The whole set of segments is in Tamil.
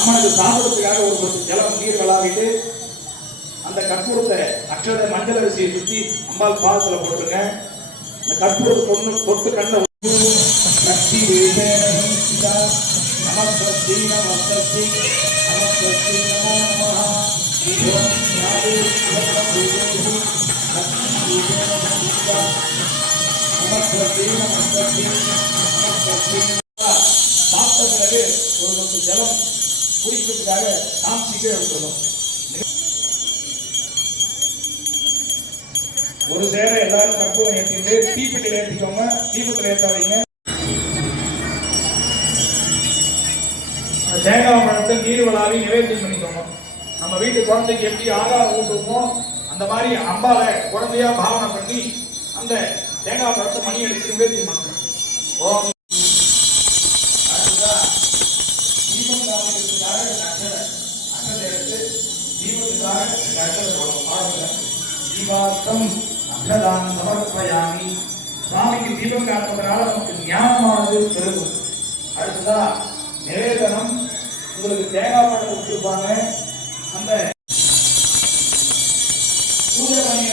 அம்மனுக்கு சாப்பிடுறதுக்காக ஒரு கொஞ்சம் ஜலம் நீர் விளாவிட்டு அந்த கற்பூரத்தை அக்ஷத மஞ்சள் அரிசியை சுற்றி அம்பாள் பாதத்துல போட்டுருங்க. இந்த கற்பூரத்தை தொட்டு கண்ட சக்தி நமஸ்தி நமஸ்தி நமஸ்தி நமோ நமஹ சாப்பிட்ட பிறகு ஒரு கொஞ்சம் ஜலம் குடிக்கிறதுக்காக சாமிக்கு விட்டுறணும். ஒரு சேர எல்லாரும் கற்பூரம் ஏற்றிட்டு தீப்பெட்டியில் ஏற்றிக்கோங்க. தீபத்தில் ஏற்றாதீங்க. தேங்காய் பழத்தை நீர் விளாவி நிவேத்தியம் பண்ணிக்கோங்க. நம்ம வீட்டு குழந்தைக்கு எப்படி ஆகாரம் ஊட்டுவோமோ அந்த மாதிரி அம்பாவை குழந்தையா பாவனை பண்ணி அந்த தேங்காய் பழத்தை மணி அடிச்சு நிவேத்தியம் பண்ணுங்க. ஓம் தீபம் காமிக்கிறதுக்காக அக்கறை எடுத்து தீபத்துக்காக பாருங்க. தீபார்த்தம் அக்ஷதாம் சமர்ப்பயாமி. சுவாமிக்கு தீபம் காட்டுவதனால நமக்கு ஞானமானது பெருகும். அடுத்ததா நிவேதனம். உங்களுக்கு தேங்காய் பழம் கொடுத்துருப்பாங்க. அந்த பூஜை பண்ணிய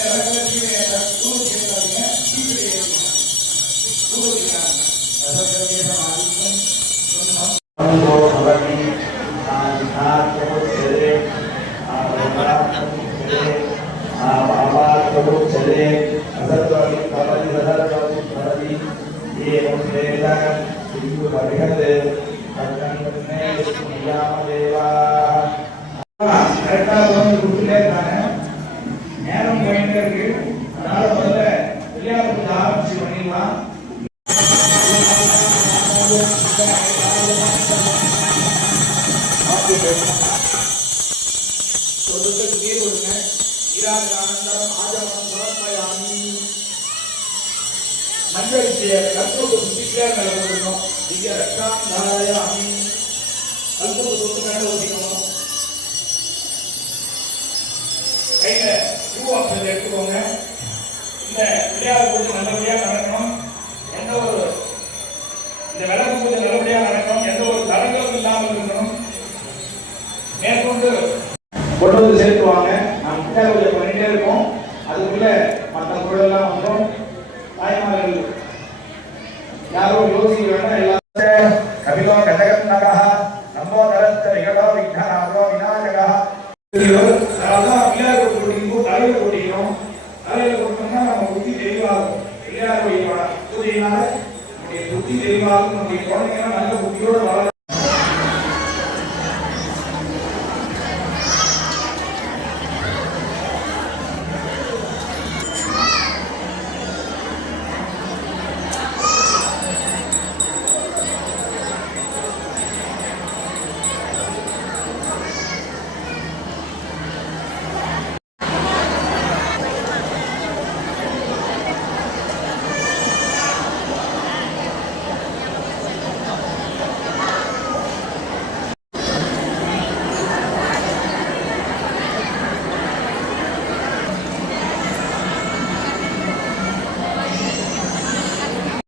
நேரம் போயிட்டு இருக்கு. அதனால முதல்ல விளையாட்டு ஆரம்பிச்சு பண்ணிடலாம். நீர் விடுங்க. நீராஜானந்தம் ஆஜானம் சமர்ப்பயாமி. மஞ்சள் கற்பூரத்தை சுத்திட்டே மேல போடணும். இங்க ரக்ஷாம் தாராயாமி. கற்பூரத்தை சுத்து மேல ஊற்றிக்கணும். கையில பூவாசத்தை எடுத்துக்கோங்க. இந்த விளையாட்டு பூஜை நல்லபடியா நடக்கணும். எந்த ஒரு இந்த விளக்கு பூஜை நல்லபடியா நடக்கணும். எந்த ஒரு தடங்களும் இல்லாமல் இருக்கணும். மேற்கொண்டு கொண்டு வந்து சேர்த்துவாங்க. நாம் கிட்ட பூஜை பண்ணிட்டே இருக்கோம். அதுக்குள்ள மற்ற பொருளெல்லாம் வந்தோம். தாய்மார்கள் யாரோ யோசிக்க வேண்டாம். எல்லாரும் கபிலோ கதகத் நகா நம்போ நரஸ்த விகடோ விக்னாரோ விநாயகா. அதான் பிள்ளையார் போட்டிக்கும் தலைவர் போட்டிக்கிறோம். தலைவர் போட்டோம்னா நம்ம புத்தி தெளிவாகும். பிள்ளையார் பூஜையினால நம்முடைய புத்தி தெளிவாகும். நம்முடைய குழந்தைங்க நல்ல புத்தியோட வளர